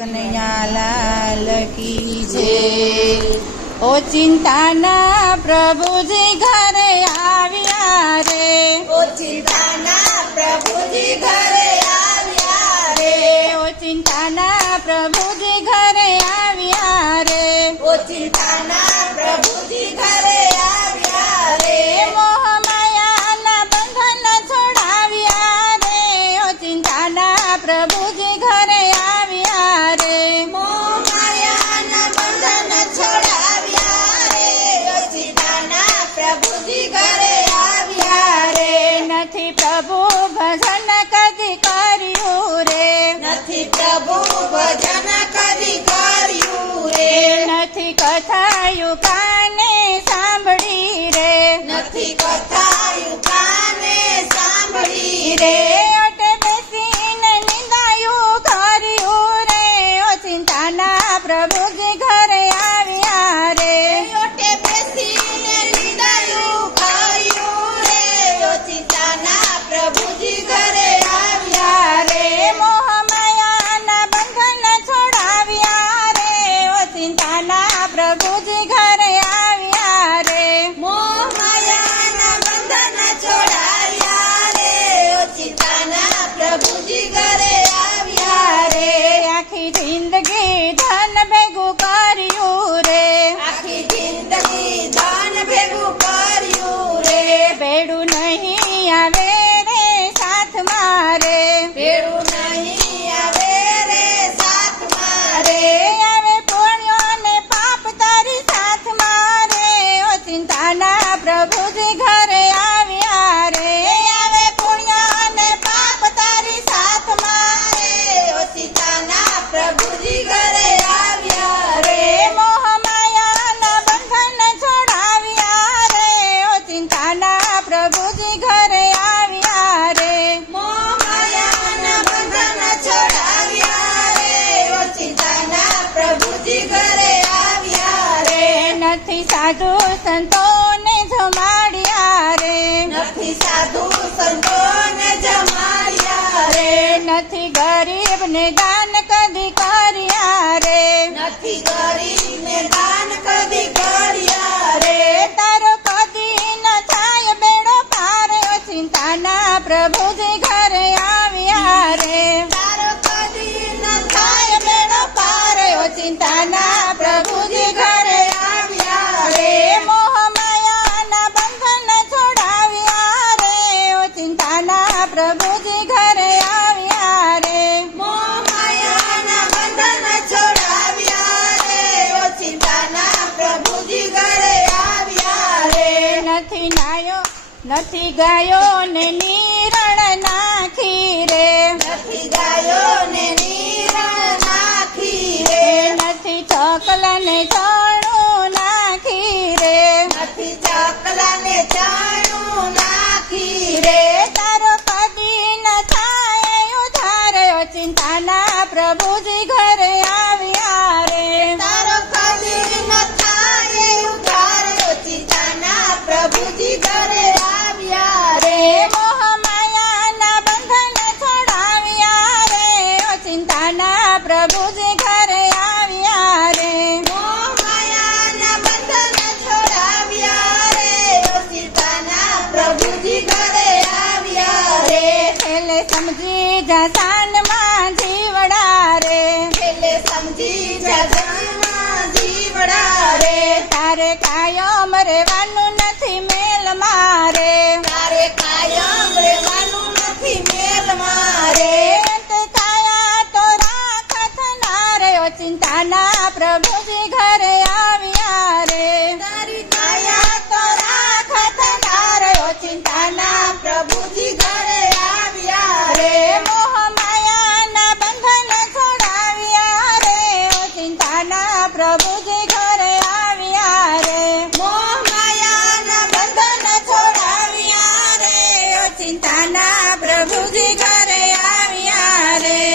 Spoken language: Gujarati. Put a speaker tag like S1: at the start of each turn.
S1: કનૈયા લાલ કી જય ઓ ચિંતાના પ્રભુજી ઘરે આવ્યા રે.
S2: ઓ ચિંતાના પ્રભુજી ઘરે આવ્યા રે.
S1: ઓ ચિંતાના પ્રભુજી ઘરે આવ્યા રે.
S2: ઓ ચિંતાના પ્રભુજી ઘરે આવ્યા રે.
S1: મોહમાયાના બંધન છોડાવ્યા રે. ઓ ચિંતાના પ્રભુજી પ્રભુ ભજન કદી કર્યું રે.
S2: નથી
S1: કથાયું કાને સાંભળી રે.
S2: નથી કથાયું કાને સાંભળી
S1: રે. ઓટે બેસીને નિંદાયું કર્યું રે. ઓ ચિંતાના પ્રભુજી ઘરે નથી સાધુ સંતોને જમાડ્યા રે.
S2: નથી સાધુ સંતોને જમાડ્યા રે.
S1: નથી ગરીબને દાન કદી કર્યા રે.
S2: નથી ગરીબને દાન કદી કર્યા રે.
S1: તારો કદી ન થાય બેડો પાર ચિંતાના પ્રભુજી ઘરે નથી નાયો નથી ગાયો ને નીરણ નાખી રે.
S2: નથી ગાયો ને નીરણ નાખી રે.
S1: નથી ચકલા ને ચણું નાખી રે.
S2: નથી ચકલા ને ચાણું નાખી રે.
S1: તારો કદી ન થાય ઉધાર ઓ ચિંતાના પ્રભુજી જસાનમાં જીવડા રે
S2: છેલ્લે સમજી જગનમાં જીવડા રે
S1: તારે કાયમ રહેવાનું નથી મેલ મારે.
S2: તારે કાયમ રહેવાનું નથી મેલ મારે.
S1: કાયા તો રાખ નારે ઓ ચિંતાના પ્રભુજી